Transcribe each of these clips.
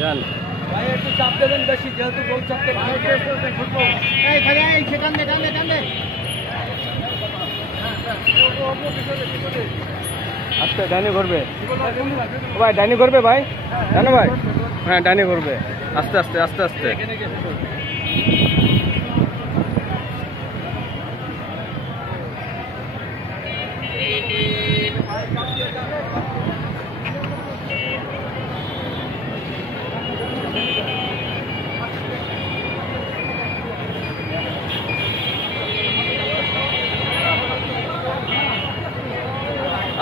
যান ভাই একটু চাপ দেবেন বেশি, যেহেতু গোল চাপতে আচ্ছা ডাইনি করবে ভাই, ডাইনি করবে ভাই, জানো ভাই? হ্যাঁ ডাইনি করবে, আস্তে আস্তে আস্তে আস্তে।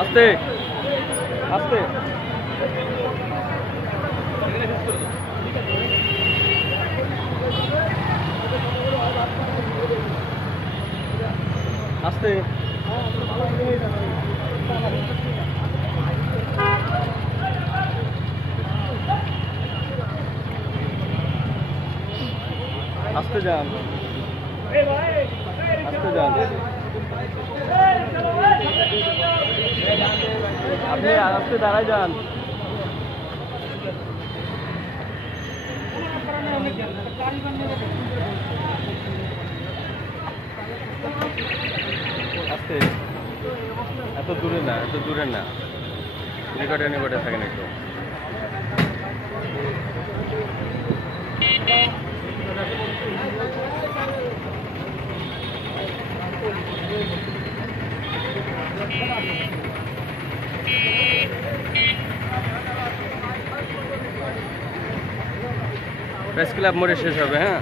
আস্তে আস্তে আস্তে আস্তে যান, আস্তে যান, আপনি আস্তে দাঁড়ায় যান। আস্তে, এত দূরে না, এত দূরে না, নিকটে নিকটে থাকেন একটু। প্রেস ক্লাব মোড়ে শেষ হবে। হ্যাঁ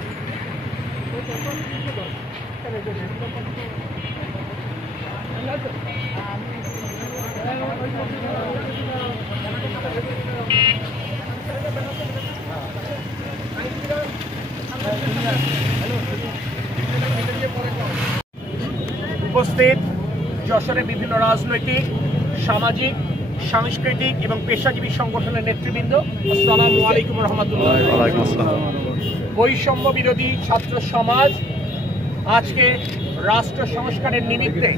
উপস্থিত যশোরের বিভিন্ন রাজনৈতিক, সামাজিক, সাংস্কৃতিক এবং পেশাজীবী সংগঠনের নেতৃবৃন্দ, আসসালামু আলাইকুম রহমতুল্লাহ। বৈষম্য বিরোধী ছাত্র সমাজ আজকে রাষ্ট্র সংস্কারের নিমিত্তে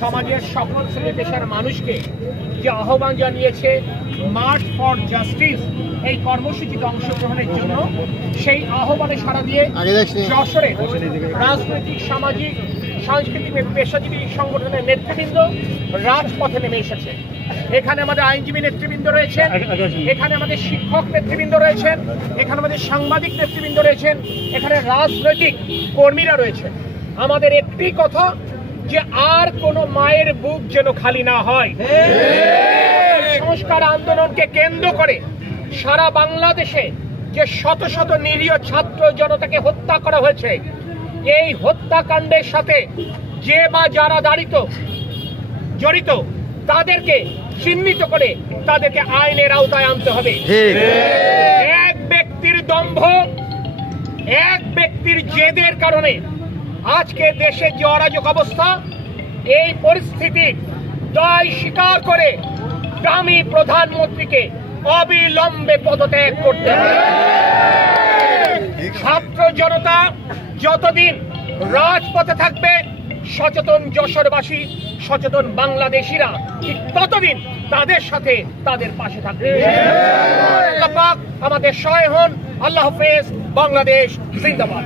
সমাজের সকল শ্রেণী পেশার মানুষকে যে আহ্বান জানিয়েছে মার্চ ফর জাস্টিস এই কর্মসূচিতে অংশগ্রহণের জন্য, সেই আহ্বানে সাড়া দিয়ে যশোরে রাজনৈতিক, সামাজিক, সাংস্কৃতিক এবং পেশাজীবী সংগঠনের নেতৃবৃন্দ রাজপথে নেমে এসেছে। এখানে আমাদের আইনজীবী নেতৃবৃন্দ রয়েছেন, এখানে আমাদের শিক্ষক নেতৃবৃন্দ রয়েছেন, এখানে আমাদের সাংবাদিক নেতৃবৃন্দ রয়েছেন, এখানে রাজনৈতিক কর্মীরা রয়েছেন। আমাদের একটি কথা, যে আর কোনো মায়ের বুক যেন খালি না হয়। সংস্কার আন্দোলনকে কেন্দ্র করে সারা বাংলাদেশে যে শত শত নিরীহ ছাত্র জনতাকে হত্যা করা হয়েছে, এই হত্যাকাণ্ডের সাথে যে বা যারা জড়িত তাদেরকে চিহ্নিত করে তাদেরকে আইনের আওতায় আনতে হবে। এক ব্যক্তির দম্ভ, এক ব্যক্তির জেদের কারণে আজকে দেশের যে অরাজক অবস্থা, এই পরিস্থিতির দায় স্বীকার করে দামি প্রধানমন্ত্রীকে অবিলম্বে পদত্যাগ করতে হবে। ছাত্র জনতা যতদিন রাজপথে থাকবে, সচেতন যশোরবাসী, সচেতন বাংলাদেশিরা ঠিক ততদিন তাদের সাথে, তাদের পাশে থাকবে। আল্লাহ পাক আমাদের সহায় হন। আল্লাহ হাফেজ। বাংলাদেশ জিন্দাবাদ।